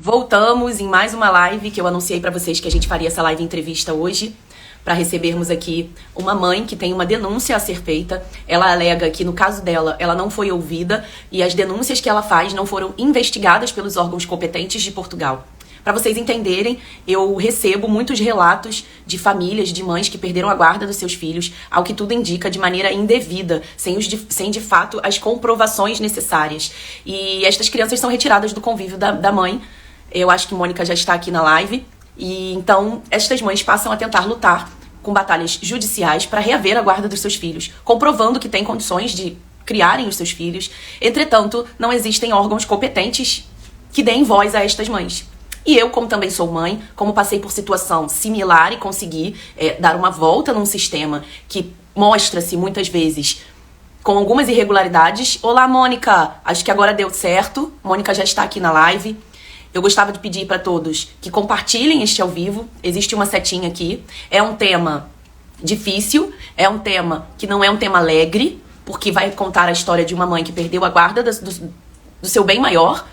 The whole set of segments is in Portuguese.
Voltamos em mais uma live que eu anunciei pra vocês que a gente faria essa live entrevista hoje, para recebermos aqui uma mãe que tem uma denúncia a ser feita. Ela alega que, no caso dela, ela não foi ouvida e as denúncias que ela faz não foram investigadas pelos órgãos competentes de Portugal. Para vocês entenderem, eu recebo muitos relatos de famílias, de mães que perderam a guarda dos seus filhos, ao que tudo indica, de maneira indevida, sem de fato as comprovações necessárias. E estas crianças são retiradas do convívio da mãe. Eu acho que Mônica já está aqui na live. E então, estas mães passam a tentar lutar com batalhas judiciais para reaver a guarda dos seus filhos, comprovando que têm condições de criarem os seus filhos. Entretanto, não existem órgãos competentes que deem voz a estas mães. E eu, como também sou mãe, como passei por situação similar e consegui dar uma volta num sistema que mostra-se muitas vezes com algumas irregularidades. Olá, Mônica! Acho que agora deu certo. Mônica já está aqui na live. Eu gostava de pedir para todos que compartilhem este ao vivo. Existe uma setinha aqui. É um tema difícil, é um tema que não é um tema alegre, porque vai contar a história de uma mãe que perdeu a guarda do seu bem maior.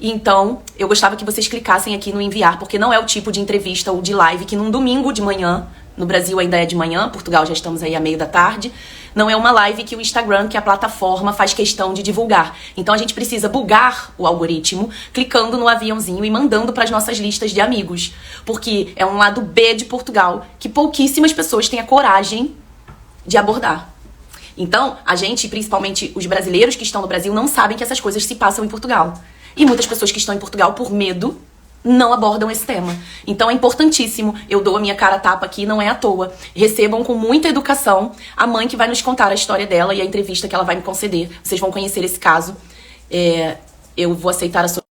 Então, eu gostava que vocês clicassem aqui no enviar, porque não é o tipo de entrevista ou de live que num domingo de manhã, no Brasil ainda é de manhã, Portugal já estamos aí à meio da tarde, não é uma live que o Instagram, que a plataforma, faz questão de divulgar. Então a gente precisa bugar o algoritmo, clicando no aviãozinho e mandando para as nossas listas de amigos. Porque é um lado B de Portugal que pouquíssimas pessoas têm a coragem de abordar. Então, a gente, principalmente os brasileiros que estão no Brasil, não sabem que essas coisas se passam em Portugal. E muitas pessoas que estão em Portugal, por medo, não abordam esse tema. Então é importantíssimo, eu dou a minha cara a tapa aqui, não é à toa. Recebam com muita educação a mãe que vai nos contar a história dela e a entrevista que ela vai me conceder. Vocês vão conhecer esse caso. Eu vou aceitar a sua...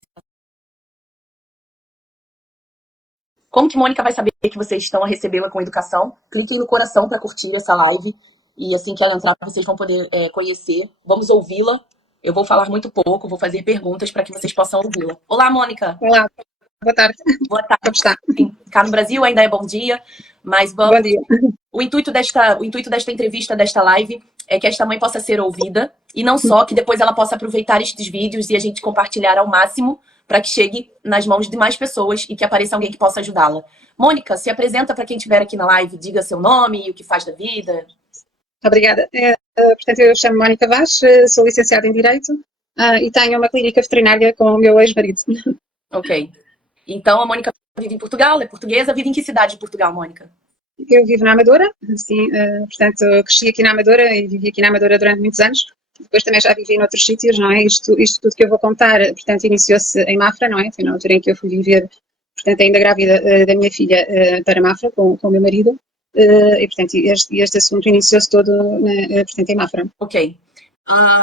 Como que Mônica vai saber que vocês estão a recebê-la com educação? Cliquem no coração para curtir essa live. E assim que ela entrar, vocês vão poder conhecer. Vamos ouvi-la. Eu vou falar muito pouco, vou fazer perguntas para que vocês possam ouvi-la. Olá, Mônica. Olá, boa tarde. Boa tarde. Como está? Sim, cá no Brasil ainda é bom dia, mas vamos... Bom dia. O intuito desta entrevista, desta live, é que esta mãe possa ser ouvida e não só, que depois ela possa aproveitar estes vídeos e a gente compartilhar ao máximo para que chegue nas mãos de mais pessoas e que apareça alguém que possa ajudá-la. Mônica, se apresenta para quem estiver aqui na live, diga seu nome e o que faz da vida. Obrigada. Portanto, eu chamo Mónica Vaz, sou licenciada em Direito e tenho uma clínica veterinária com o meu ex-marido. Ok. Então, a Mônica vive em Portugal, é portuguesa. Vive em que cidade de Portugal, Mônica? Eu vivo na Amadora, sim, portanto, cresci aqui na Amadora e vivi aqui na Amadora durante muitos anos. Depois também já vivi em outros sítios, não é? Isto tudo que eu vou contar, portanto, iniciou-se em Mafra, não é? Foi na altura em que eu fui viver, portanto, ainda grávida da minha filha, para Mafra, com o meu marido. E, portanto, este assunto iniciou-se todo, portanto, em Mafra. Ok.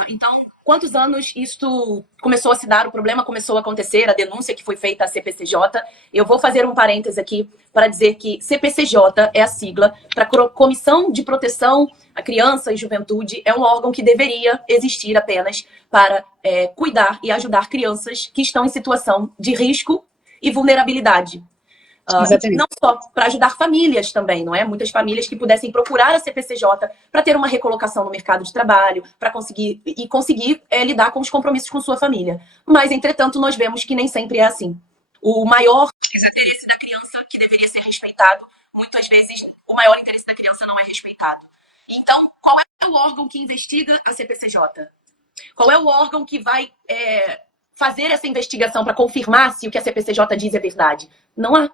Então, quantos anos isto começou a se dar, o problema começou a acontecer, a denúncia que foi feita à CPCJ? Eu vou fazer um parêntese aqui para dizer que CPCJ é a sigla para Comissão de Proteção à Criança e Juventude. É um órgão que deveria existir apenas para cuidar e ajudar crianças que estão em situação de risco e vulnerabilidade. Não só para ajudar famílias também, não é? Muitas famílias que pudessem procurar a CPCJ para ter uma recolocação no mercado de trabalho, para conseguir lidar com os compromissos com sua família. Mas, entretanto, nós vemos que nem sempre é assim. O maior interesse da criança, que deveria ser respeitado, muitas vezes o maior interesse da criança não é respeitado. Então, qual é o órgão que investiga a CPCJ? Qual é o órgão que vai fazer essa investigação para confirmar se o que a CPCJ diz é verdade? Não há.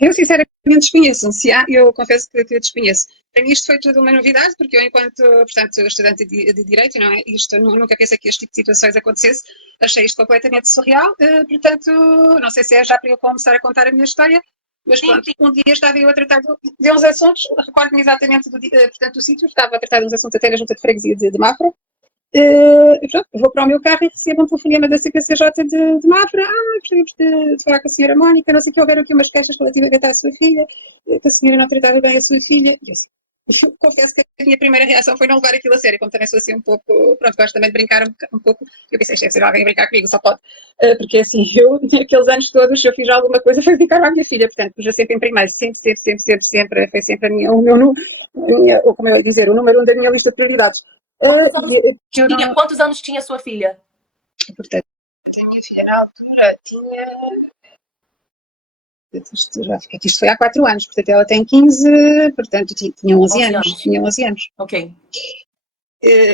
Eu sinceramente desconheço, se há, eu confesso que eu desconheço. Para mim isto foi tudo uma novidade, porque eu enquanto, portanto, estudante de Direito, não é? Isto, nunca pensei que este tipo de situações acontecesse, achei isto completamente surreal, portanto, não sei se é já para eu começar a contar a minha história, mas pronto, um dia estava eu a tratar de uns assuntos, recordo-me exatamente do sítio, estava a tratar de uns assuntos até na Junta de Freguesia de Mafra. E pronto, vou para o meu carro e recebo um telefonema da CPCJ de Mafra. Gostaríamos de falar com a senhora Mónica, não sei o que, houveram aqui umas queixas relativamente à sua filha, que a senhora não tratava bem a sua filha. E assim, confesso que a minha primeira reação foi não levar aquilo a sério, como também sou assim um pouco, pronto, gosto também de brincar um pouco. Eu pensei, deve ser alguém a brincar comigo, só pode. Porque assim, eu, naqueles anos todos, se eu fiz alguma coisa, foi brincar à minha filha, portanto, já sempre em primeiro, sempre, foi sempre como eu ia dizer, o número 1 da minha lista de prioridades. Quantos anos tinha sua filha? Portanto, na altura tinha. Isto foi há 4 anos, portanto ela tem 15, portanto tinha 11 11 anos. anos. Tinha 11 anos. Ok.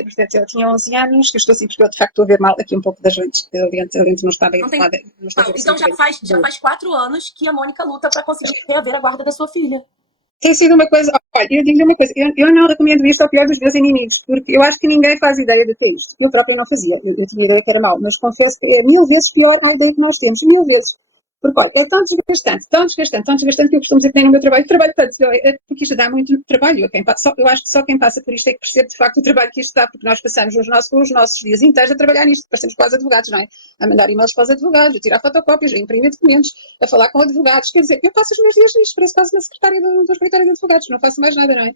Portanto, ela tinha 11 anos, que eu estou assim, porque eu de facto estou a ver mal aqui um pouco das lentes, a lente não está bem Não tem. adequada, não está a ver assim Então muito bem. já faz 4 anos que a Mônica luta para conseguir reaver a guarda da sua filha. Tem sido uma coisa, olha, eu digo uma coisa, eu não recomendo isso ao pior dos meus inimigos, porque eu acho que ninguém faz ideia de que é isso. Eu próprio não fazia, eu tinha ideia que era mal, mas confesso que é 1000 vezes pior a ideia que nós temos, 1000 vezes. Porque, olha, é tão desgastante que eu costumo dizer que nem no meu trabalho tanto, porque isto dá muito trabalho. Eu acho que só quem passa por isto é que percebe de facto o trabalho que isto dá, porque nós passamos os nossos dias inteiros a trabalhar nisto, parecemos quase advogados, não é? A mandar e-mails para os advogados, a tirar fotocópias, a imprimir documentos, a falar com advogados. Quer dizer, eu passo os meus dias nisto, parece quase uma secretária do escritório de advogados, não faço mais nada, não é?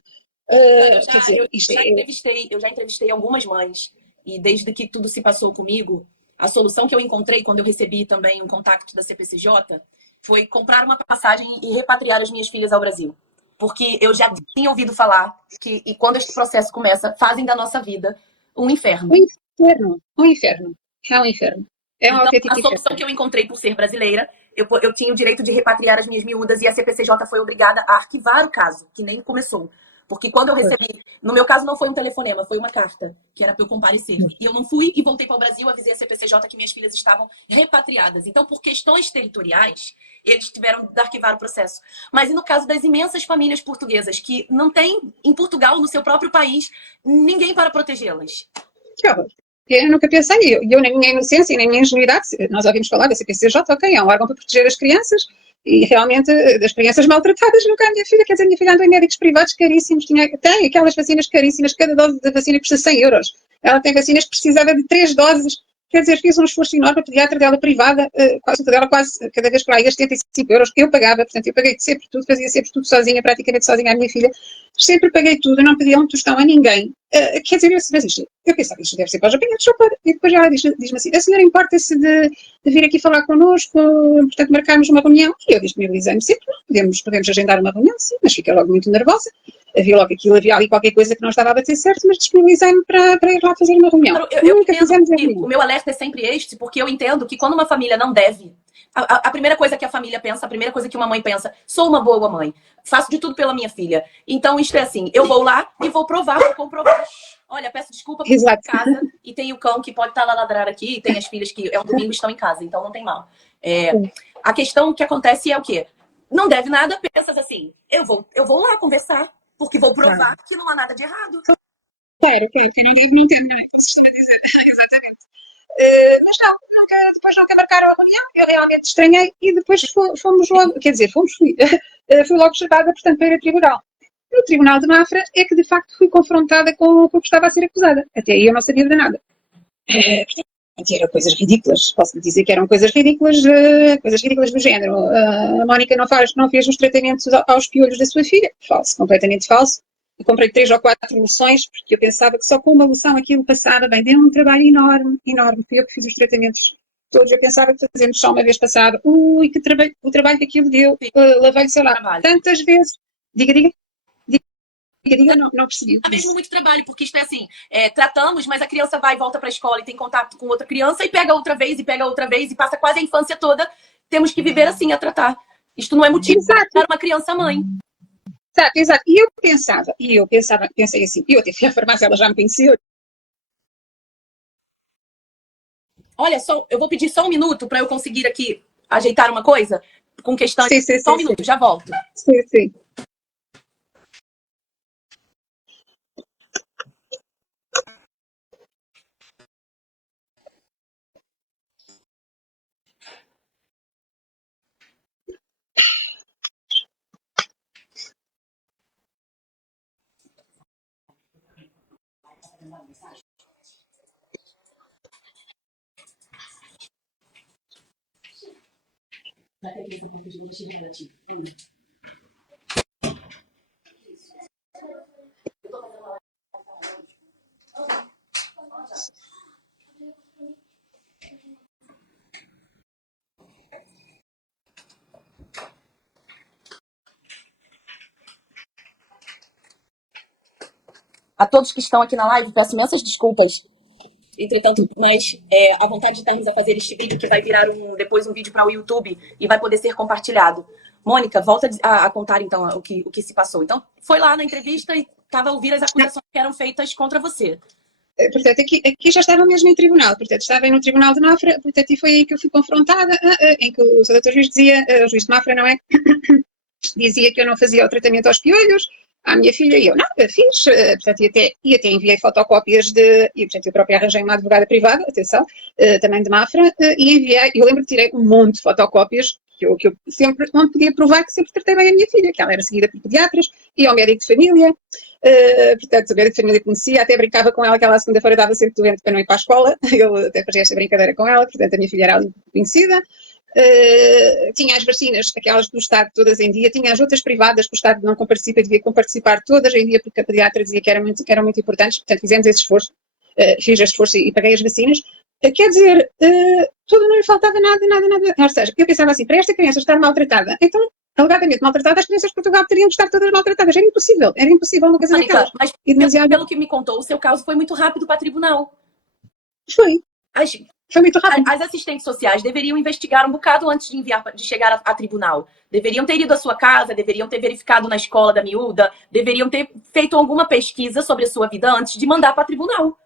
Quer dizer, isto é. Eu já entrevistei algumas mães e desde que tudo se passou comigo, a solução que eu encontrei quando eu recebi também um contato da CPCJ foi comprar uma passagem e repatriar as minhas filhas ao Brasil. Porque eu já tinha ouvido falar que, e quando este processo começa, fazem da nossa vida um inferno. Um inferno, um inferno. É um inferno. É um Então, a autêntico solução inferno. que eu encontrei por ser brasileira, eu tinha o direito de repatriar as minhas miúdas e a CPCJ foi obrigada a arquivar o caso, que nem começou. Porque quando eu recebi, no meu caso não foi um telefonema, foi uma carta, que era para eu comparecer. E eu não fui e voltei para o Brasil, avisei a CPCJ que minhas filhas estavam repatriadas. Então, por questões territoriais, eles tiveram de arquivar o processo. Mas e no caso das imensas famílias portuguesas, que não tem em Portugal, no seu próprio país, ninguém para protegê-las? Que horror. Eu nunca pensei, eu na minha inocência e na minha ingenuidade, nós ouvimos falar da CPCJ, ok, é um órgão para proteger as crianças e realmente das crianças maltratadas, nunca a minha filha, quer dizer, a minha filha andou em médicos privados caríssimos, tem aquelas vacinas caríssimas, cada dose da vacina custa 100 euros. Ela tem vacinas que precisava de 3 doses, quer dizer, fiz um esforço enorme, a pediatra dela privada, quase, cada vez que lá ia 75 euros, eu pagava, portanto eu paguei sempre tudo, fazia sempre tudo sozinha, praticamente sozinha a minha filha, sempre paguei tudo, não pedia um tostão a ninguém. Quer dizer, eu pensava, isto deve ser para os apanhados de chocar. E depois ela diz-me assim, a senhora importa-se de vir aqui falar connosco, portanto, marcarmos uma reunião? E eu disponibilizei-me sempre, podemos agendar uma reunião, sim, mas fiquei logo muito nervosa. Havia ali qualquer coisa que não estava a bater certo, mas disponibilizei-me para ir lá fazer uma reunião. Eu Nunca fizemos a que reunião. o meu alerta é sempre este, porque eu entendo que quando uma família não deve, a primeira coisa que a família pensa, a primeira coisa que uma mãe pensa, sou uma boa mãe, faço de tudo pela minha filha. Então, isto é assim, eu vou lá e vou provar, vou comprovar. Olha, peço desculpa por estar em Exato. casa e tem o cão que pode estar lá ladrar aqui, e tem as filhas que é um domingo e estão em casa, então não tem mal. A questão que acontece é o quê? Não deve nada, pensas assim, eu vou lá conversar, porque vou provar que não há nada de errado. Quero, que não deve, não ter, não é? Exatamente. Mas não, depois nunca marcaram a reunião, eu realmente estranhei e depois fomos logo, quer dizer, fui logo chamada, portanto, para ir a tribunal. No Tribunal de Mafra é que de facto fui confrontada com o que estava a ser acusada. Até aí eu não sabia de nada. Eram coisas ridículas, posso lhe dizer que eram coisas ridículas do género. A Mónica não fez os tratamentos aos piolhos da sua filha. Falso, completamente falso. Eu comprei 3 ou 4 loções porque eu pensava que só com uma loção aquilo passava bem. Deu um trabalho enorme, enorme. Fui eu que fiz os tratamentos todos. Eu pensava que fazíamos só uma vez passada. Ui, que trabalho, o trabalho que aquilo deu. Lavei-lhe, sei lá, tantas vezes. Diga, não percebi. Dá mesmo muito trabalho, porque isto é assim, tratamos, mas a criança vai e volta para a escola e tem contato com outra criança e pega outra vez, e passa quase a infância toda. Temos que viver assim a tratar. Isto não é motivo para uma criança mãe. Exato. E eu pensei assim, eu até fui à farmácia, ela já me conhecia. Olha, eu vou pedir só um minuto para eu conseguir aqui ajeitar uma coisa com questão. Só um minuto, já volto. Sim. A todos que estão aqui na live, peço imensas desculpas. Entretanto, mas a vontade de estarmos a fazer este vídeo, que vai virar depois um vídeo para o YouTube e vai poder ser compartilhado. Mônica, volta a contar, então, o que se passou. Então, foi lá na entrevista e estava a ouvir as acusações que eram feitas contra você. Portanto, aqui já estava mesmo em tribunal, portanto, estava no tribunal de Mafra, portanto, e foi aí que eu fui confrontada, em que o Dr. Juiz dizia, o juiz de Mafra, não é? Dizia que eu não fazia o tratamento aos piolhos à minha filha, e eu, não, eu fiz, portanto, e até enviei fotocópias e, portanto, eu própria arranjei uma advogada privada, atenção, também de Mafra, e enviei, eu lembro que tirei um monte de fotocópias, que eu sempre, onde podia provar que sempre tratei bem a minha filha, que ela era seguida por pediatras, e ao médico de família, portanto, o médico de família conhecia, até brincava com ela que ela à segunda-feira estava sempre doente para não ir para a escola, eu até fazia esta brincadeira com ela, portanto, a minha filha era ali conhecida. Tinha as vacinas, aquelas do Estado, todas em dia, tinha as outras privadas que o Estado não comparticipa, devia comparticipar todas em dia, porque a pediatra dizia que eram muito importantes, portanto, fizemos esse esforço, fiz esse esforço e paguei as vacinas. Quer dizer, tudo, não lhe faltava nada. Ou seja, eu pensava assim, para esta criança estar maltratada, então, alegadamente maltratada, as crianças de Portugal teriam de estar todas maltratadas. Era impossível uma coisa daquelas. Mas pelo que me contou, o seu caso foi muito rápido para tribunal. Foi. Foi muito rápido. As assistentes sociais deveriam investigar um bocado antes de chegar a tribunal. Deveriam ter ido à sua casa, deveriam ter verificado na escola da miúda, deveriam ter feito alguma pesquisa sobre a sua vida antes de mandar para tribunal.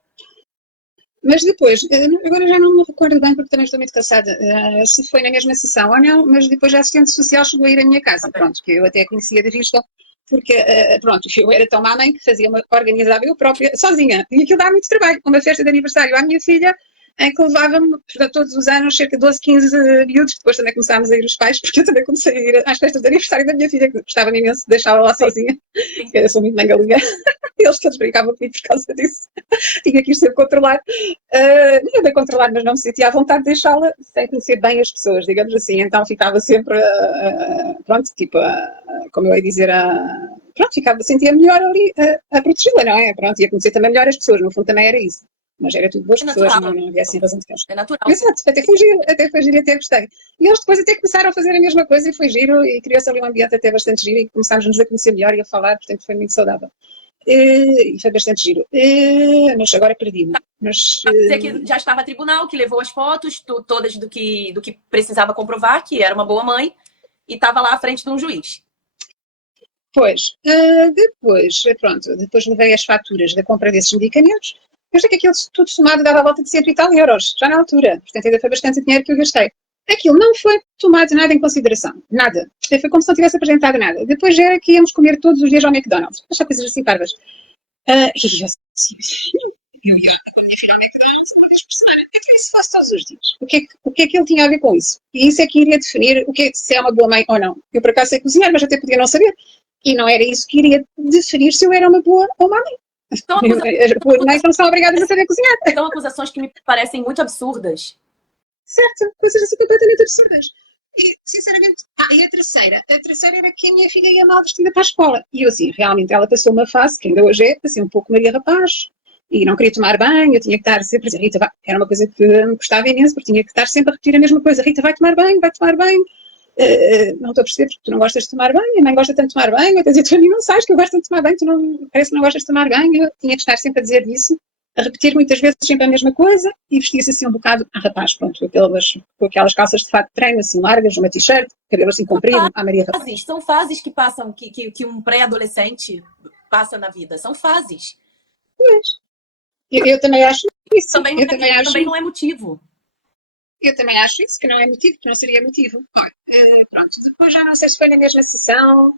Mas depois, agora já não me recordo bem porque também estou muito cansada, se foi na mesma sessão ou não, mas depois a assistente social chegou a ir à minha casa, pronto, que eu até conhecia de vista, porque, pronto, eu era tão má mãe que organizava eu própria, sozinha, e aquilo dá muito trabalho, uma festa de aniversário à minha filha, em que levava-me, portanto, todos os anos, cerca de 12, 15 miúdos, depois também começámos a ir os pais, porque eu também comecei a ir às festas de aniversário da minha filha, que gostava imenso de deixá-la lá sozinha, porque eu sou muito mãe galinha, eles todos brincavam comigo por causa disso, tinha que ir sempre controlar, não ia bem controlar, mas não me sentia à vontade de deixá-la sem conhecer bem as pessoas, digamos assim, então ficava sempre, pronto, tipo, como eu ia dizer, pronto, sentia melhor ali a protegê-la, não é? Pronto, ia conhecer também melhor as pessoas, no fundo também era isso. Mas era tudo boas pessoas, não havia assim razão de queixa. É natural. Exato, até foi giro, até gostei. E eles depois até começaram a fazer a mesma coisa e foi giro e criou-se ali um ambiente até bastante giro e começámos a conhecer melhor e a falar, portanto foi muito saudável. E foi bastante giro. Mas agora perdi-me. Você que já estava a tribunal, que levou as fotos todas do que precisava comprovar, que era uma boa mãe, e estava lá à frente de um juiz. Pois, depois levei as faturas da compra desses medicamentos. Eu sei que aquilo tudo somado dava a volta de 100 e tal euros, já na altura. Portanto, ainda foi bastante dinheiro que eu gastei. Aquilo não foi tomado nada em consideração. Nada. Foi como se não tivesse apresentado nada. Depois era que íamos comer todos os dias ao McDonald's. Mas só coisas assim parvas. E eu assim, eu ia ao McDonald's uma vez por semana. Eu se fosse todos os dias. O que é que ele tinha a ver com isso? E isso é que iria definir se é uma boa mãe ou não. Eu por acaso sei cozinhar, mas até podia não saber. E não era isso que iria definir se eu era uma boa ou má mãe. As mães não são obrigadas a saber cozinhar. São acusações que me parecem muito absurdas. Certo, coisas assim completamente absurdas. E, sinceramente, e a terceira era que a minha filha ia mal vestida para a escola. E eu, assim, realmente, ela passou uma fase, que ainda hoje é, assim, um pouco Maria Rapaz, e não queria tomar banho, eu tinha que estar sempre a dizer, Rita, vai. Era uma coisa que me custava imenso, porque tinha que estar sempre a repetir a mesma coisa, Rita, vai tomar banho. Não estou a perceber porque tu não gostas de tomar banho, a mãe gosta tanto de tomar banho, eu dizer, tu a mim não sabes que eu gosto tanto de tomar banho, parece que não gostas de tomar banho, eu tinha que estar sempre a dizer isso, a repetir muitas vezes sempre a mesma coisa e vestia-se assim um bocado a rapaz, pronto, com aquelas calças de fato de treino assim largas, uma t-shirt, cabelo assim comprido, a Maria Rapaz. São fases que passam, que um pré-adolescente passa na vida, são fases. Pois. Eu também acho isso. Também não é motivo. Eu também acho isso, que não é motivo, que não seria motivo. Pronto, depois já não sei se foi na mesma sessão,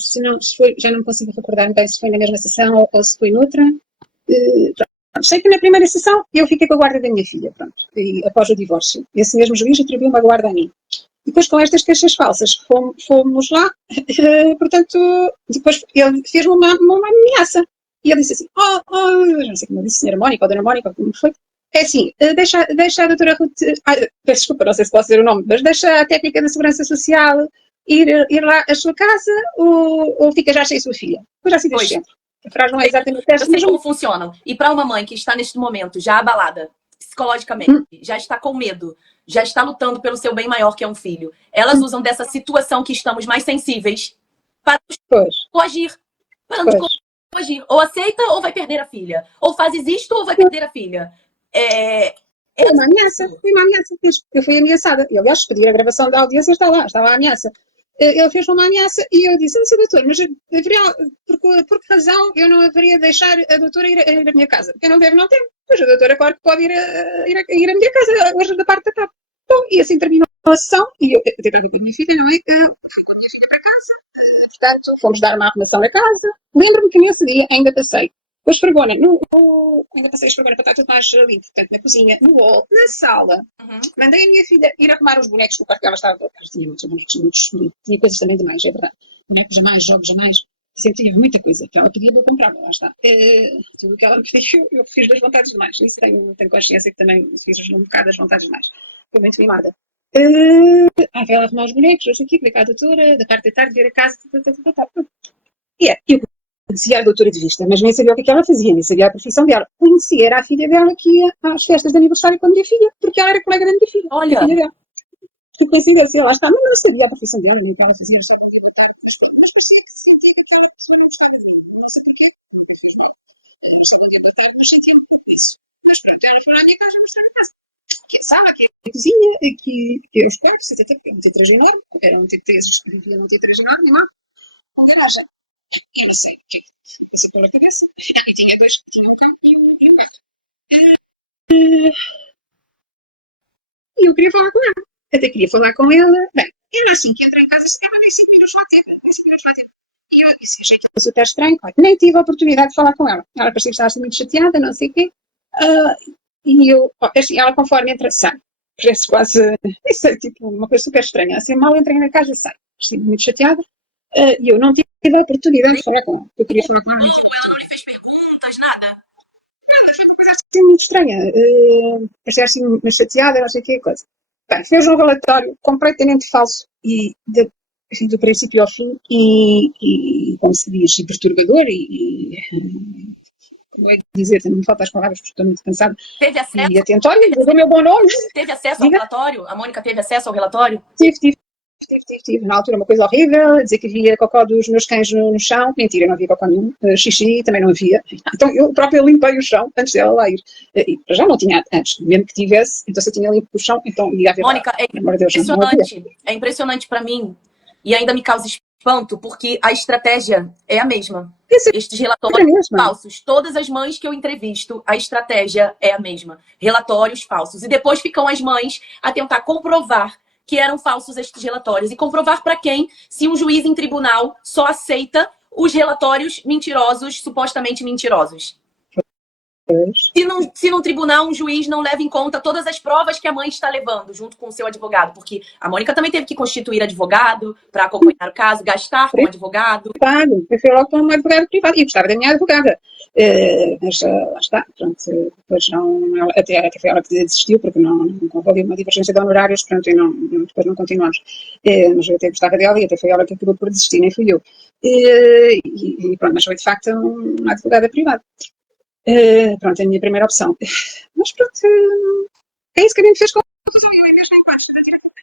se foi, já não me consigo recordar bem se foi na mesma sessão ou se foi noutra. Pronto, sei que na primeira sessão eu fiquei com a guarda da minha filha, pronto, e após o divórcio. Esse mesmo juiz atribuiu uma guarda a mim. Depois com estas queixas falsas fomos lá, portanto, depois ele fez uma ameaça. E ele disse assim, não sei como eu disse, senhora Mónica ou dona Mónica, como foi. É assim, deixa a doutora Ruth, peço desculpa, não sei se posso dizer o nome, mas deixa a técnica da segurança social ir lá à sua casa ou fica já sem sua filha? Pois já se deixa sempre. A frase não é exatamente esta. Eu sei como funcionam. E para uma mãe que está neste momento já abalada psicologicamente, já está com medo, já está lutando pelo seu bem maior que é um filho, elas usam dessa situação que estamos mais sensíveis para nos coagir, para nos agir. Ou aceita ou vai perder a filha. Ou fazes isto ou vai perder a filha. Foi uma ameaça, eu fui ameaçada. E, aliás, pedir a gravação da audiência, estava a ameaça. Ele fez uma ameaça e eu disse, doutor, mas por que razão eu não haveria de deixar a doutora ir à minha casa? Porque eu não devo, não tenho. Mas a doutora, claro que pode ir à minha casa, hoje da parte da tarde. Bom, e assim terminou a sessão, e eu tive a ver com a minha filha, não é? Fui com a minha filha para casa, portanto, fomos dar uma arrumação na casa. Lembro-me que nesse dia ainda passei com a esfregona, ainda passei a esfregona para estar tudo mais limpo, portanto, na cozinha, no hall, na sala. Mandei a minha filha ir arrumar os bonecos, que o quarto dela estava. Tinha muitos bonecos, tinha coisas também demais, é verdade. Bonecos jamais, jogos jamais. Sempre tinha muita coisa que ela pedia, eu comprava, lá está. Tudo o que ela me pediu, eu fiz das vontades demais. Isso tenho consciência que também fiz um bocado das vontades demais. Foi muito mimada. Ela arrumar os bonecos, hoje aqui, clicar a doutora, da parte da tarde, vir a casa, eu conhecia a doutora de vista, mas nem sabia o que ela fazia, nem sabia a profissão dela. Conhecia, era a filha dela que ia às festas de aniversário com a minha filha, porque ela era colega da minha filha. Olha. A filha dela. Que coincidência, lá está, mas não sabia a profissão dela, nem o que ela fazia. Mas percebi que sentia que a pessoa não gostava. Não sei porquê. Eu sei quando é que eu sentia um pouco isso. Mas pronto, ela foi à minha casa, mostrar a casa. Que é a sala, que é a cozinha, que é os quartos, um T3 enorme, era um T3, vivia num T3 enorme, não? Com garagem. Eu não sei o que passou pela cabeça. E tinha um cão e um gato. E eu queria falar com ela. Até queria falar com ela. Bem, eu assim que entrei em casa, estava nem 5 minutos lá teve. E eu achei que era super estranho. Nem tive a oportunidade de falar com ela. Ela parecia que estava muito chateada, não sei o quê. E eu, assim, ela conforme entra, sai. Parece quase, não sei, tipo, uma coisa super estranha. Assim, mal entrei na casa, sai. Estive muito chateada. E eu não tive a oportunidade de falar com ela. Eu queria falar com ela. Ela não lhe fez perguntas, nada? Foi uma coisa assim muito estranha. Parecia assim, meio chateada, não sei o que coisa. Bem, fez um relatório completamente falso e assim, do princípio ao fim e como se diz, perturbador como é que dizer, não me faltam as palavras porque estou muito cansada. Teve acesso? E atentório, deu o meu bom nome. Teve acesso ao relatório? A Mônica teve acesso ao relatório? Tive, na altura, uma coisa horrível, dizer que havia cocó dos meus cães no chão. Mentira, não havia cocó nenhum. Xixi também não havia. Então eu própria limpei o chão antes dela lá ir. E já não tinha antes, mesmo que tivesse, então se eu tinha limpo o chão, então ia haver. Mônica, é impressionante. É impressionante para mim e ainda me causa espanto, porque a estratégia é a mesma. Estes relatórios falsos. Todas as mães que eu entrevisto, a estratégia é a mesma. Relatórios falsos. E depois ficam as mães a tentar comprovar que eram falsos estes relatórios. E comprovar para quem, se um juiz em tribunal só aceita os relatórios mentirosos, supostamente mentirosos. Se no tribunal um juiz não leva em conta todas as provas que a mãe está levando, junto com o seu advogado, porque a Mônica também teve que constituir advogado para acompanhar o caso, gastar com advogado. Claro, eu fui logo com um advogado privado e gostava da minha advogada. Mas lá está, pronto, depois não, até foi ela que desistiu, porque não houve ali uma divergência de honorários, pronto, e depois não continuamos. Mas eu até gostava dela e até foi ela que acabou por desistir, nem fui eu. E pronto, mas foi de facto uma advogada privada. Pronto, é a minha primeira opção. Mas pronto, é isso que a gente fez com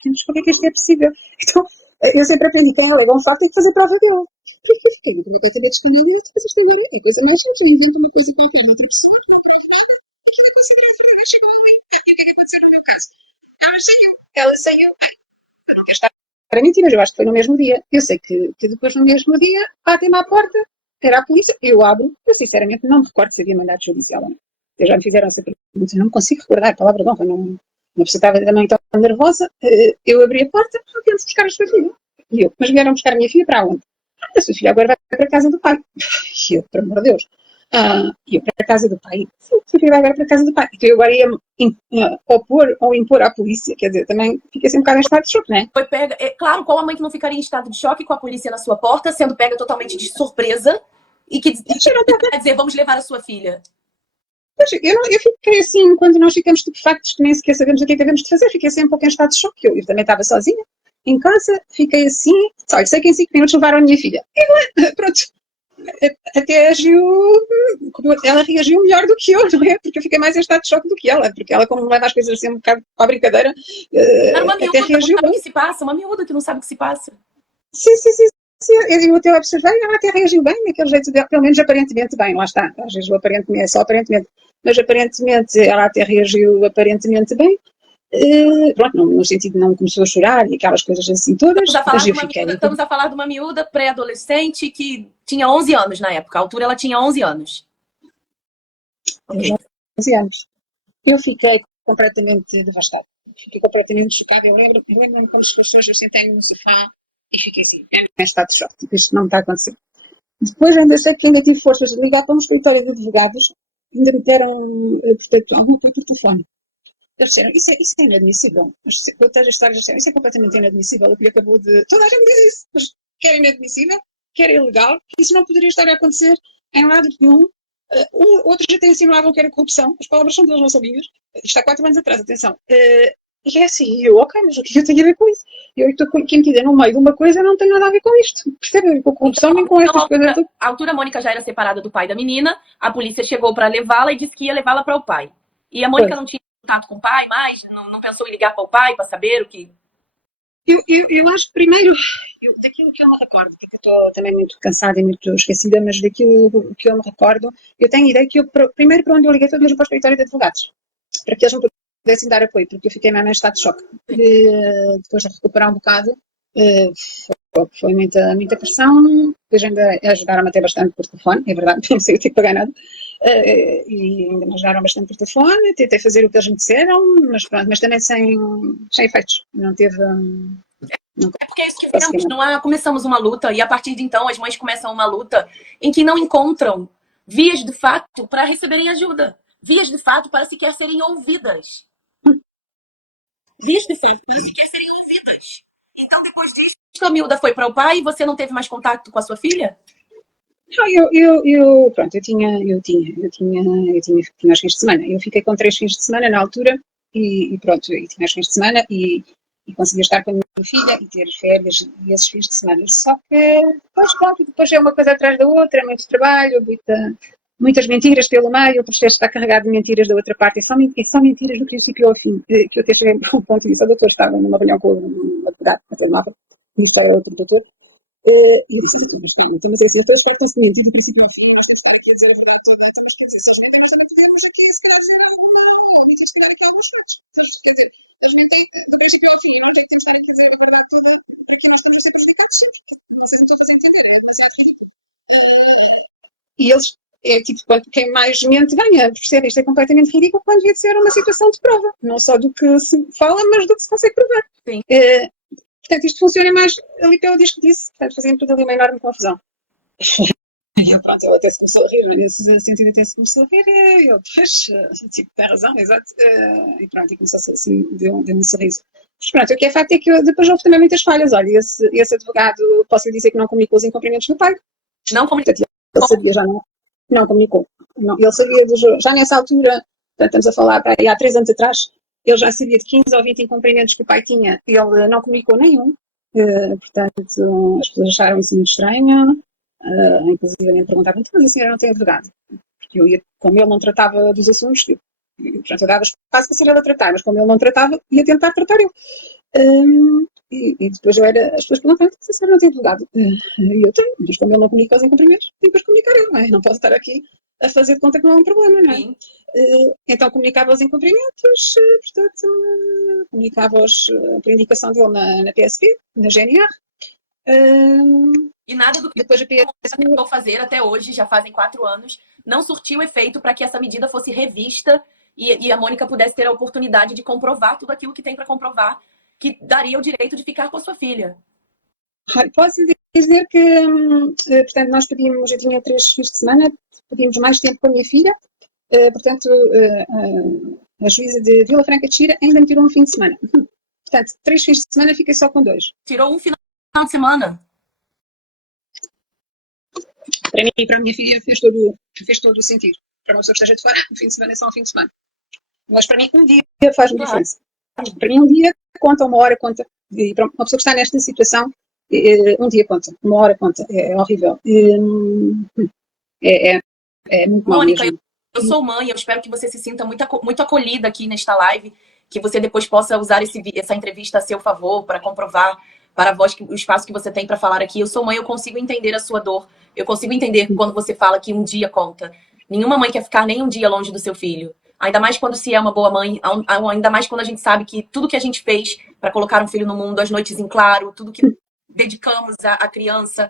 mas como é que isto é possível? Então, eu sempre aprendi que ela, um facto, tem que fazer prova dele. Porque eu fiquei com uma coisa disponível e depois isto agora é coisa mais simples. Eu invento uma coisa qualquer, outra pessoa, que não prova nada, aquilo é considerado verdadeiro, chegou ali. E o que é que aconteceu no meu caso? Ela saiu. Eu não quero estar para mentir, mas eu acho que foi no mesmo dia. Eu sei que depois no mesmo dia, batem-me à porta, era a polícia, eu abro, eu sinceramente não me recordo se havia mandado judicial ou não. Eles já me fizeram essa pergunta, eu não me consigo recordar, a palavra de honra, não estava também tão nervosa, eu abri a porta, viemos buscar a sua filha. E eu, mas vieram buscar a minha filha para onde? A sua filha agora vai para a casa do pai. E eu, pelo amor de Deus. E eu para a casa do pai. Sim, a sua filha vai agora para a casa do pai. Então eu agora ia opor ou impor à polícia, quer dizer, também fiquei sempre um bocado em estado de choque, não é? Foi pega, claro, qual a mãe que não ficaria em estado de choque com a polícia na sua porta, sendo pega totalmente de surpresa e que quer dizer, vamos levar a sua filha. Eu fiquei assim, quando nós ficamos estupefactos que nem sequer sabemos o que é que devemos de fazer, fiquei assim um pouco em estado de choque. Eu também estava sozinha, em casa, fiquei assim, só sei que em 5 minutos levaram a minha filha. E pronto, até agiu, ela reagiu melhor do que eu, não é? Porque eu fiquei mais em estado de choque do que ela, porque ela, como leva as coisas assim um bocado à brincadeira, era uma miúda até reagiu que não sabe o que se passa, uma miúda que não sabe o que se passa. Sim. eu até observei, ela até reagiu bem, daquele jeito dela, pelo menos aparentemente bem, lá está, às vezes o aparentemente é só aparentemente, mas aparentemente ela até reagiu aparentemente bem. Pronto, no sentido de não começou a chorar e aquelas coisas assim todas, mas eu fiquei. Estamos a falar de uma miúda pré-adolescente que tinha 11 anos na época. A altura ela tinha 11 anos. Ok. 11 anos. Eu fiquei completamente devastada. Fiquei completamente chocada. Eu lembro-me como se fosse hoje, eu sentei-me no sofá e fiquei assim, é estado de choque, isto não está a acontecer. Depois ainda sei que ainda tive forças de ligar para um escritório de advogados, ainda me deram, portanto, alguma coisa por telefone. Eles disseram, isso é inadmissível. Outras histórias disseram, isso é completamente inadmissível. O que lhe acabou de... Toda a gente diz isso. Mas quer inadmissível, quer ilegal. Isso não poderia estar a acontecer em lado nenhum. Outros até insinuavam que era corrupção. As palavras são deles, não são minhas. Isto há 4 anos atrás, atenção. E é assim, ok, mas o que eu tenho a ver com isso? Eu estou aqui metida no meio de uma coisa, não tenho nada a ver com isto. Percebe? Com corrupção, nem com estas coisas. A altura, a Mônica já era separada do pai da menina. A polícia chegou para levá-la e disse que ia levá-la para o pai. E a Mônica não tinha contato com o pai mais? Não pensou em ligar para o pai para saber o que... Eu acho que primeiro, daquilo que eu me recordo, porque eu estou também muito cansada e muito esquecida, mas daquilo que eu me recordo, eu tenho a ideia que primeiro para onde eu liguei foi mesmo para o escritório de advogados, para que eles me pudessem dar apoio, porque eu fiquei mesmo em estado de choque. Depois de recuperar um bocado, foi muita pressão, depois ainda ajudaram-me até bastante por telefone, é verdade, não sei eu ter que pagar nada. E ainda me ajudaram bastante por telefone, tentei fazer o que eles me disseram, mas pronto, mas também sem efeitos, não teve... Porque é isso que vemos, começamos uma luta e a partir de então as mães começam uma luta em que não encontram vias de fato para receberem ajuda, vias de fato para sequer serem ouvidas. Vias de fato para sequer serem ouvidas. Então depois disso, a miúda foi para o pai e você não teve mais contato com a sua filha? Pronto, eu tinha os fins de semana. Eu fiquei com 3 fins de semana na altura e pronto, eu tinha os fins de semana e conseguia estar com a minha filha e ter férias e esses fins de semana. Só que depois é uma coisa atrás da outra, muito trabalho, muitas mentiras pelo meio, o processo está carregado de mentiras da outra parte, e só mentiras do princípio ao fim, que eu até cheguei a um ponto de vista, o doutor estava numa reunião com um advogado, até mapa, isso era outro doutor, e eu disse, mas assim, estou a estar com mentiras do princípio ao fim, nós temos que estar aqui a dizer a verdade toda, estamos que dizer, se as mentiras não podemos aqui, se calhar dizer alguma, ou se calhar aqui alguns fatos. Quer dizer, as mentiras do princípio ao fim, eu não tenho que estar aqui a dizer a verdade toda, porque aqui nós estamos a ser prejudicados sempre, não sei se me estou a fazer entender, é demasiado ridículo. E eles, tipo, quem mais mente ganha, percebe? Isto é completamente ridículo quando devia ser uma situação de prova, não só do que se fala, mas do que se consegue provar. Sim. Portanto, isto funciona mais ali pelo disco disse, portanto, fazia tudo ali uma enorme confusão. Pronto, ele até se começou a rir, nesse sentido até se começou a rir, eu, tipo, tem razão, exato, e pronto, e começou-se assim, deu um sorriso. Mas pronto, o que é facto é que depois houve também muitas falhas, olha, esse advogado, posso lhe dizer que não comunicou os incumprimentos do pai. Não comunicou? Ele sabia, já não comunicou. Não, ele sabia, já nessa altura, portanto, estamos a falar há 3 anos atrás, ele já sabia de 15 ou 20 incumprimentos que o pai tinha, ele não comunicou nenhum, portanto, as pessoas acharam isso muito estranho, inclusive nem perguntavam, mas a senhora não tem advogado? Porque eu ia, como ele não tratava dos assuntos, portanto, eu dava espaço para a senhora tratar, mas como ele não tratava, ia tentar tratar ele. E depois as pessoas perguntavam se a senhora não tem advogado. E eu tenho, mas como ele não comunica os incumprimentos, tenho que comunicar eu, não é? Não posso estar aqui a fazer de conta que não é um problema, não é? Então comunicava os incumprimentos, portanto, comunicava-os por indicação dele na PSP, na GNR. E nada do que depois a PSP tentou fazer até hoje, já fazem 4 anos, não surtiu efeito para que essa medida fosse revista e a Mônica pudesse ter a oportunidade de comprovar tudo aquilo que tem para comprovar, que daria o direito de ficar com a sua filha. Posso dizer que, portanto, nós pedimos, eu tinha 3 fins de semana, pedimos mais tempo com a minha filha, portanto, a juíza de Vila Franca de Xira ainda me tirou um fim de semana. Portanto, 3 fins de semana, fiquei só com 2. Tirou um final de semana? Para mim e para a minha filha fez todo o sentido. Para uma pessoa que esteja de fora, um fim de semana é só um fim de semana. Mas para mim, um dia faz-me diferença. Para mim, um dia conta, uma hora conta. E para uma pessoa que está nesta situação, um dia conta, uma hora conta. É horrível. É muito mal Mônica, mesmo. Eu sou mãe, eu espero que você se sinta muito acolhida aqui nesta live, que você depois possa usar essa entrevista a seu favor para comprovar para a voz, o espaço que você tem para falar aqui. Eu sou mãe, eu consigo entender a sua dor. Eu consigo entender quando você fala que um dia conta. Nenhuma mãe quer ficar nem um dia longe do seu filho. Ainda mais quando se é uma boa mãe, ainda mais quando a gente sabe que tudo que a gente fez para colocar um filho no mundo, as noites em claro, tudo que dedicamos à criança,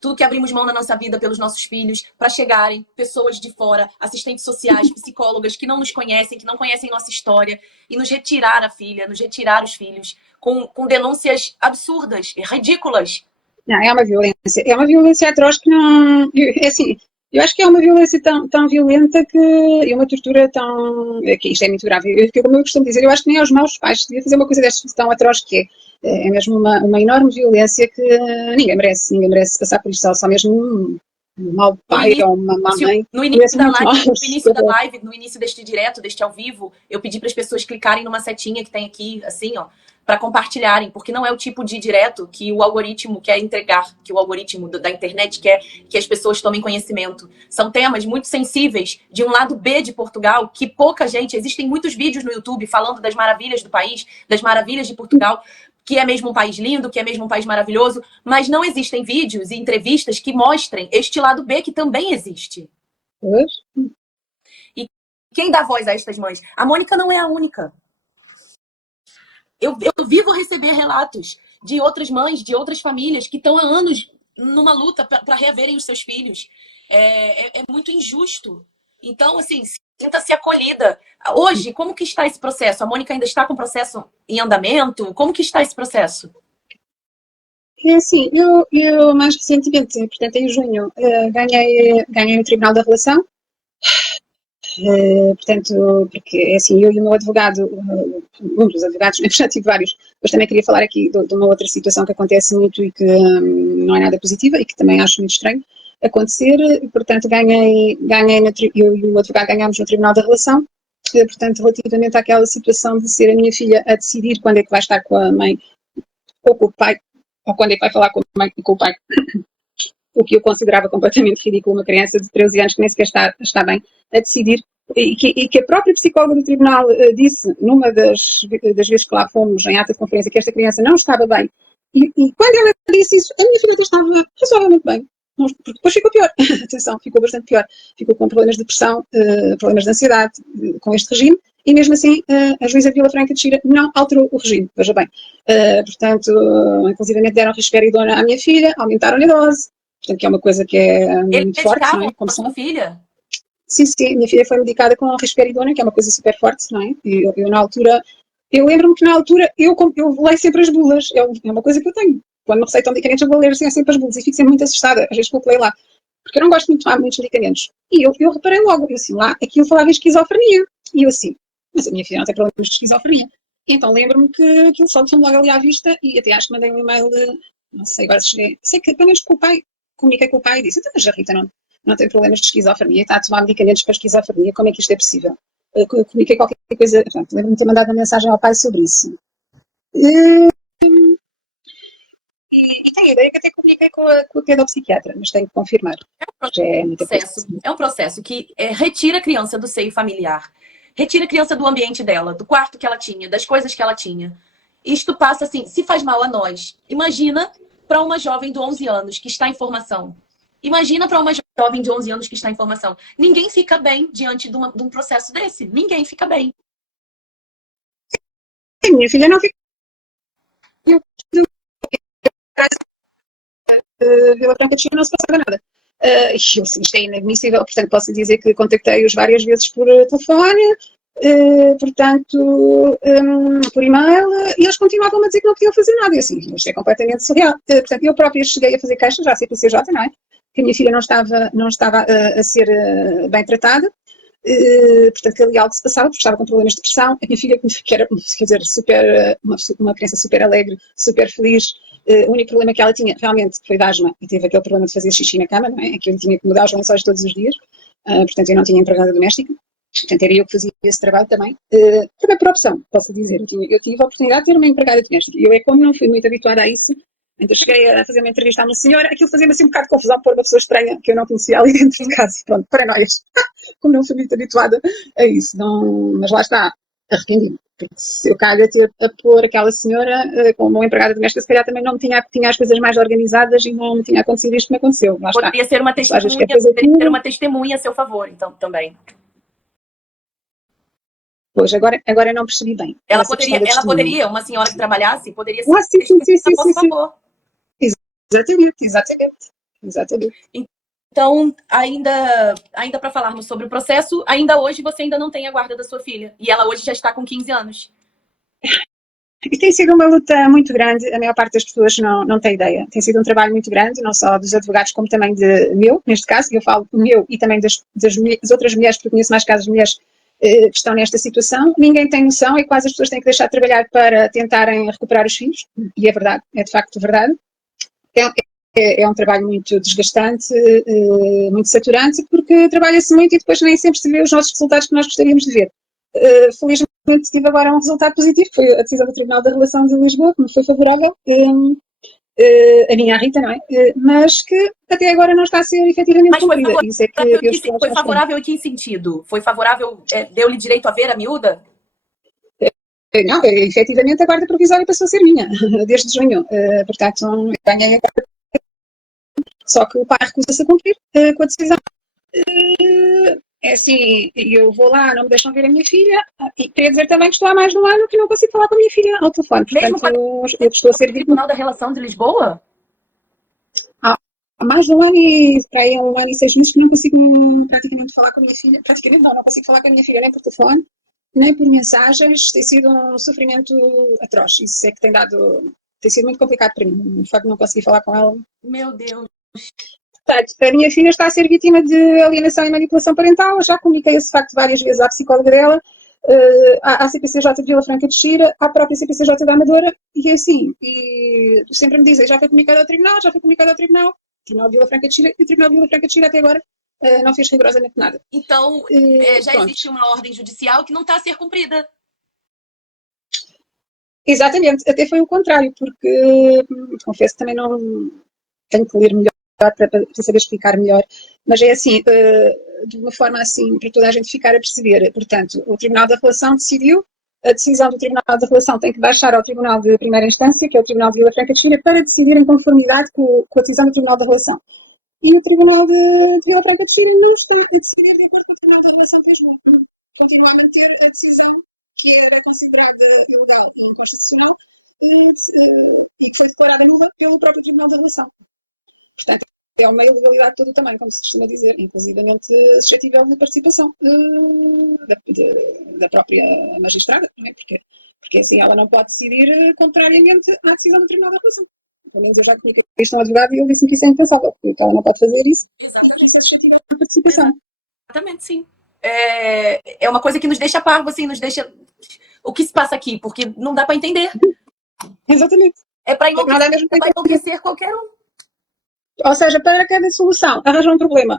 tudo que abrimos mão na nossa vida pelos nossos filhos, para chegarem pessoas de fora, assistentes sociais, psicólogas, que não nos conhecem, que não conhecem nossa história, e nos retirar a filha, nos retirar os filhos, com denúncias absurdas, ridículas. Não, é uma violência atroz que não, é assim, eu acho que é uma violência tão violenta e uma tortura tão, que isto é muito grave, como eu costumo dizer, eu acho que nem aos maus pais devia fazer uma coisa destas tão atroz que é mesmo uma enorme violência que ninguém merece passar por isto, só mesmo um mau pai ou uma má mãe. No início da live, no início deste direto, deste ao vivo, eu pedi para as pessoas clicarem numa setinha que tem aqui, assim, ó, para compartilharem, porque não é o tipo de direto que o algoritmo quer entregar, que o algoritmo da internet quer que as pessoas tomem conhecimento. São temas muito sensíveis de um lado B de Portugal, que pouca gente... Existem muitos vídeos no YouTube falando das maravilhas do país, das maravilhas de Portugal, que é mesmo um país lindo, que é mesmo um país maravilhoso, mas não existem vídeos e entrevistas que mostrem este lado B que também existe. E quem dá voz a estas mães? A Mônica não é a única. Eu vivo receber relatos de outras mães, de outras famílias que estão há anos numa luta para reaverem os seus filhos. É muito injusto. Então, assim, sinta-se acolhida. Hoje, como que está esse processo? A Mônica ainda está com o processo em andamento? Como que está esse processo? É assim, eu mais recentemente, portanto em junho, ganhei no Tribunal da Relação. Portanto, porque é assim, eu e o meu advogado, um dos advogados, eu já tive vários, mas também queria falar aqui de uma outra situação que acontece muito e que não é nada positiva e que também acho muito estranho acontecer. Portanto, eu e o advogado ganhámos no Tribunal da Relação, portanto, relativamente àquela situação de ser a minha filha a decidir quando é que vai estar com a mãe ou com o pai, ou quando é que vai falar com a mãe e com o pai. O que eu considerava completamente ridículo, uma criança de 13 anos que nem sequer está bem a decidir, e que a própria psicóloga do tribunal disse, numa das vezes que lá fomos em ata de conferência, que esta criança não estava bem, e quando ela disse isso, a minha filha estava razoavelmente bem, porque depois ficou pior, atenção, ficou bastante pior, ficou com problemas de depressão, problemas de ansiedade, com este regime, e mesmo assim a juíza Vila Franca de Xira não alterou o regime, veja bem, portanto, inclusivamente deram risperidona à minha filha, aumentaram-lhe a dose, portanto, que é uma coisa que é muito forte, não é? Como sua filha? Sim, minha filha foi medicada com risperidona, que é uma coisa super forte, não é? E eu na altura, eu lembro-me que na altura eu leio sempre as bulas, é uma coisa que eu tenho. Quando me receitam medicamentos, eu vou ler assim, sempre as bulas e fico sempre muito assustada, às vezes pouco leio lá, porque eu não gosto muito de tomar muitos medicamentos. E eu reparei logo, eu assim, lá, aquilo falava em esquizofrenia. E eu assim, mas a minha filha não tem problemas de esquizofrenia. E então lembro-me que aquilo saltou-me logo ali à vista e até acho que mandei um e-mail, não sei, agora cheguei, sei que pelo menos com o pai, comuniquei com o pai e disse, então, mas a Rita não tem problemas de esquizofrenia, está a tomar medicamentos para esquizofrenia, como é que isto é possível? Comuniquei qualquer coisa, lembro-me de ter mandado uma mensagem ao pai sobre isso. E tenho a ideia que até comuniquei com a pedopsiquiatra, mas tenho que confirmar. É um processo que retira a criança do seio familiar, retira a criança do ambiente dela, do quarto que ela tinha, das coisas que ela tinha. Isto passa assim, se faz mal a nós. Imagina para uma jovem de 11 anos que está em formação. Imagina para uma jovem de 11 anos que está em formação. Ninguém fica bem diante de um processo desse. Ninguém fica bem. Minha filha não fica. Vila Franca de Xira não se passava nada. Isto é inadmissível, portanto posso dizer que contactei-os várias vezes por telefone, portanto, por e-mail, e eles continuavam a dizer que não podiam fazer nada. E assim, isto é completamente surreal. Portanto, eu própria cheguei a fazer queixa, já a CPCJ, não é? Que a minha filha não estava a ser bem tratada. Portanto, que ali algo se passava, porque estava com problemas de depressão. A minha filha, que era, quer dizer, uma criança super alegre, super feliz, o único problema que ela tinha realmente foi de asma, e teve aquele problema de fazer xixi na cama, não é? Que eu tinha que mudar os lençóis todos os dias, portanto eu não tinha empregada doméstica, portanto era eu que fazia esse trabalho também, também por opção, posso dizer, eu tive a oportunidade de ter uma empregada doméstica, e eu como não fui muito habituada a isso, então cheguei a fazer uma entrevista a uma senhora, aquilo fazia-me assim um bocado de confusão pôr uma pessoa estranha que eu não conhecia ali dentro de casa, pronto, paranoias, como não fui muito habituada a isso, não, mas lá está. arrependi-me. Porque se eu calhar a pôr aquela senhora como empregada doméstica, se calhar também não tinha as coisas mais organizadas e não me tinha acontecido isto que me aconteceu. Lá está. Poderia ser uma testemunha, poderia ser uma testemunha a seu favor, então, também. Pois, agora não percebi bem. Ela poderia, uma senhora que trabalhasse, poderia ser sim, a vosso favor. Exatamente. Então, ainda para falarmos sobre o processo, ainda hoje você ainda não tem a guarda da sua filha. E ela hoje já está com 15 anos. E tem sido uma luta muito grande, a maior parte das pessoas não tem ideia. Tem sido um trabalho muito grande, não só dos advogados, como também meu, neste caso, eu falo meu e também das outras mulheres, porque eu conheço mais casos de mulheres que estão nesta situação. Ninguém tem noção, é quase as pessoas têm que deixar de trabalhar para tentarem recuperar os filhos, e é verdade, é de facto verdade. É um trabalho muito desgastante, muito saturante, porque trabalha-se muito e depois nem sempre se vê os nossos resultados que nós gostaríamos de ver. Felizmente tive agora um resultado positivo, que foi a decisão do Tribunal da Relação de Lisboa, que me foi favorável, a minha a Rita, não é? Mas que até agora não está a ser efetivamente cumprida. Isso é que foi favorável em que sentido? Foi favorável, deu-lhe direito a ver a miúda? Não, efetivamente a guarda provisória passou a ser minha, desde junho. Portanto, ganhei a guarda. Só que o pai recusa-se a cumprir com a decisão. É assim, eu vou lá, não me deixam ver a minha filha, e queria dizer também que estou há mais de um ano que não consigo falar com a minha filha ao telefone. Portanto, eu estou a ser vítima. Tribunal da Relação de Lisboa? Há mais de um ano e para aí 1 ano e 6 meses que não consigo praticamente falar com a minha filha. Praticamente não consigo falar com a minha filha nem por telefone, nem por mensagens. Tem sido um sofrimento atroz. Isso é que tem sido muito complicado para mim, o facto de não conseguir falar com ela. Meu Deus. A minha filha está a ser vítima de alienação e manipulação parental. Eu já comuniquei esse facto várias vezes à psicóloga dela, à CPCJ de Vila Franca de Xira, à própria CPCJ da Amadora, e assim, e sempre me dizem, já foi comunicado ao Tribunal, o Tribunal de Vila Franca de Xira, e o Tribunal de Vila Franca de Xira até agora não fez rigorosamente nada. Então, já existe uma ordem judicial que não está a ser cumprida. Exatamente, até foi o contrário, porque confesso que também não tenho que ler melhor para saber explicar melhor, mas é assim, de uma forma assim, para toda a gente ficar a perceber. Portanto, o Tribunal da Relação decidiu, a decisão do Tribunal da Relação tem que baixar ao Tribunal de Primeira Instância, que é o Tribunal de Vila Franca de Xira, para decidir em conformidade com a decisão do Tribunal da Relação. E o Tribunal de Vila Franca de Xira não está a decidir de acordo com o Tribunal da Relação fez, continua a manter a decisão que era considerada ilegal e inconstitucional e que foi declarada nula pelo próprio Tribunal da Relação. Portanto, é uma ilegalidade todo o tamanho, como se costuma dizer, inclusivamente suscetível de participação da própria magistrada, não é? Porque assim ela não pode decidir contrariamente à decisão do Tribunal da Relação. Pelo menos eu já comuniquei isto a um advogado e ele disse-me que isso é impensável, porque ela não pode fazer isso e isso é suscetível de participação. Exatamente, sim. É uma coisa que nos deixa parvo, assim, nos deixa... O que se passa aqui? Porque não dá para entender. Exatamente. É para enlouquecer qualquer um. Ou seja, para cada solução arranjar um problema.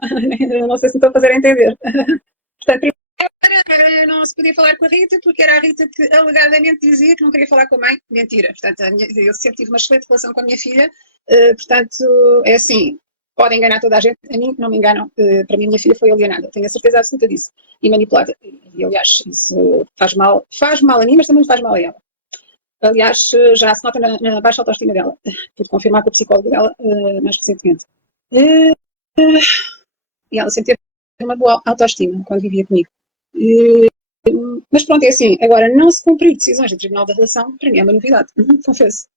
Não sei se estou a fazer entender. Portanto, primeiro não se podia falar com a Rita, porque era a Rita que alegadamente dizia que não queria falar com a mãe. Mentira. Portanto, eu sempre tive uma excelente relação com a minha filha. Portanto, é assim, podem enganar toda a gente. A mim não me enganam. Para mim, a minha filha foi alienada. Tenho a certeza absoluta disso. E manipulada. E, aliás, isso faz mal a mim, mas também faz mal a ela. Aliás, já se nota na baixa autoestima dela. Pude confirmar com a psicóloga dela mais recentemente. E ela sempre teve uma boa autoestima quando vivia comigo. Mas pronto, é assim. Agora, não se cumprir decisões do Tribunal da Relação, para mim é uma novidade, confesso.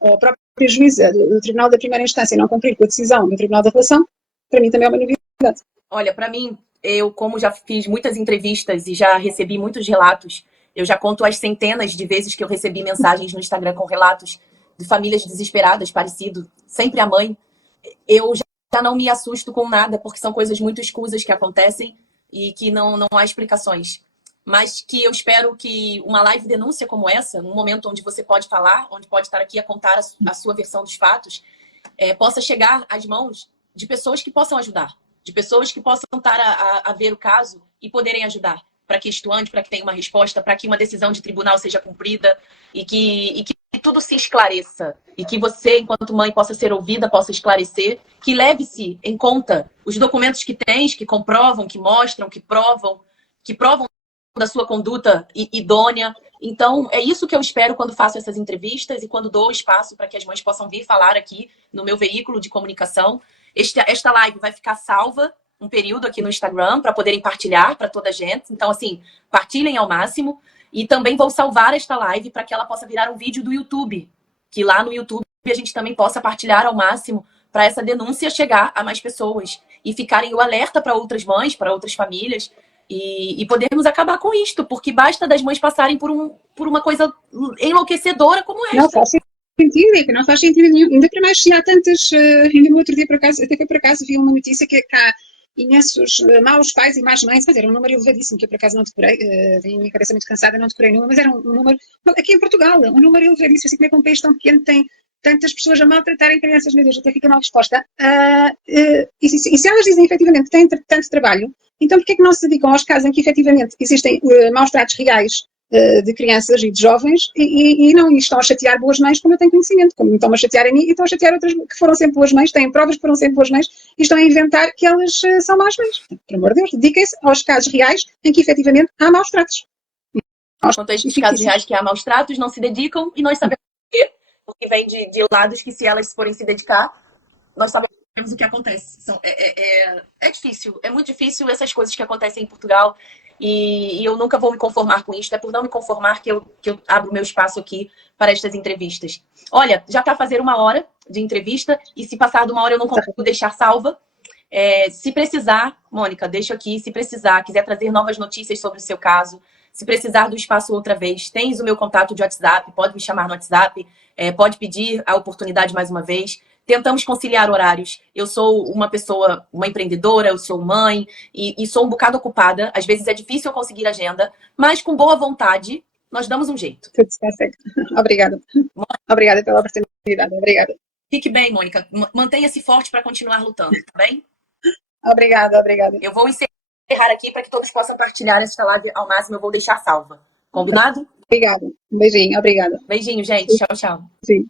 A própria juíza do Tribunal da Primeira Instância não cumprir com a decisão do Tribunal da Relação, para mim também é uma novidade. Olha, para mim, eu como já fiz muitas entrevistas e já recebi muitos relatos, eu já conto as centenas de vezes que eu recebi mensagens no Instagram com relatos de famílias desesperadas, parecido, sempre a mãe. Eu já não me assusto com nada, porque são coisas muito escusas que acontecem e que não há explicações. Mas que eu espero que uma live denúncia como essa, um momento onde você pode falar, onde pode estar aqui a contar a sua versão dos fatos, possa chegar às mãos de pessoas que possam ajudar, de pessoas que possam estar a ver o caso e poderem ajudar, para que isto ande, para que tenha uma resposta, para que uma decisão de tribunal seja cumprida e que tudo se esclareça. E que você, enquanto mãe, possa ser ouvida, possa esclarecer, que leve-se em conta os documentos que tens, que comprovam, que mostram, que provam da sua conduta idônea. Então, é isso que eu espero quando faço essas entrevistas e quando dou espaço para que as mães possam vir falar aqui no meu veículo de comunicação. Esta live vai ficar salva um período aqui no Instagram para poderem partilhar para toda a gente. Então, assim, partilhem ao máximo. E também vou salvar esta live para que ela possa virar um vídeo do YouTube. Que lá no YouTube a gente também possa partilhar ao máximo para essa denúncia chegar a mais pessoas e ficarem o alerta para outras mães, para outras famílias e podermos acabar com isto, porque basta das mães passarem por uma coisa enlouquecedora como esta. Não faz sentido, é que não faz sentido nenhum. Ainda para mais se há tantas, ainda no outro dia por acaso, até que por acaso vi uma notícia que há imensos maus pais e más mães, mas era um número elevadíssimo que eu por acaso não decorei, tenho a minha cabeça muito cansada, não decorei nenhuma, mas era um número, aqui em Portugal, um número elevadíssimo, assim como é que um país tão pequeno tem tantas pessoas a maltratarem crianças, meu Deus, até fica mal resposta. E se elas dizem efetivamente que têm tanto trabalho, então porquê é que não se dedicam aos casos em que efetivamente existem maus tratos reais de crianças e de jovens e não estão a chatear boas mães como eu tenho conhecimento, como estão a chatear a mim e estão a chatear outras que foram sempre boas mães, têm provas que foram sempre boas mães e estão a inventar que elas são más mães. Por amor de Deus, dediquem-se aos casos reais em que efetivamente há maus tratos. Quanto a estes casos reais que há maus tratos, não se dedicam e nós sabemos por quê, porque vem de lados que se elas forem se dedicar, nós sabemos o que acontece. É difícil, é muito difícil essas coisas que acontecem em Portugal e eu nunca vou me conformar com isso. É por não me conformar que eu abro meu espaço aqui para estas entrevistas. Olha, já está a fazer 1 hora de entrevista e se passar de 1 hora eu não consigo deixar salva. Se precisar, Mônica, deixo aqui, se precisar, quiser trazer novas notícias sobre o seu caso, se precisar do espaço outra vez, tens o meu contato de WhatsApp, pode me chamar no WhatsApp, pode pedir a oportunidade mais uma vez. Tentamos conciliar horários. Eu sou uma pessoa, uma empreendedora, eu sou mãe e sou um bocado ocupada. Às vezes é difícil eu conseguir agenda, mas com boa vontade, nós damos um jeito. Tudo está certo. Obrigada. Obrigada pela oportunidade. Obrigada. Fique bem, Mônica. Mantenha-se forte para continuar lutando, tá bem? Obrigada. Eu vou encerrar aqui para que todos possam partilhar essa live ao máximo. Eu vou deixar salva. Combinado? Obrigada. Um beijinho. Obrigada. Beijinho, gente. Tchau, tchau. Sim.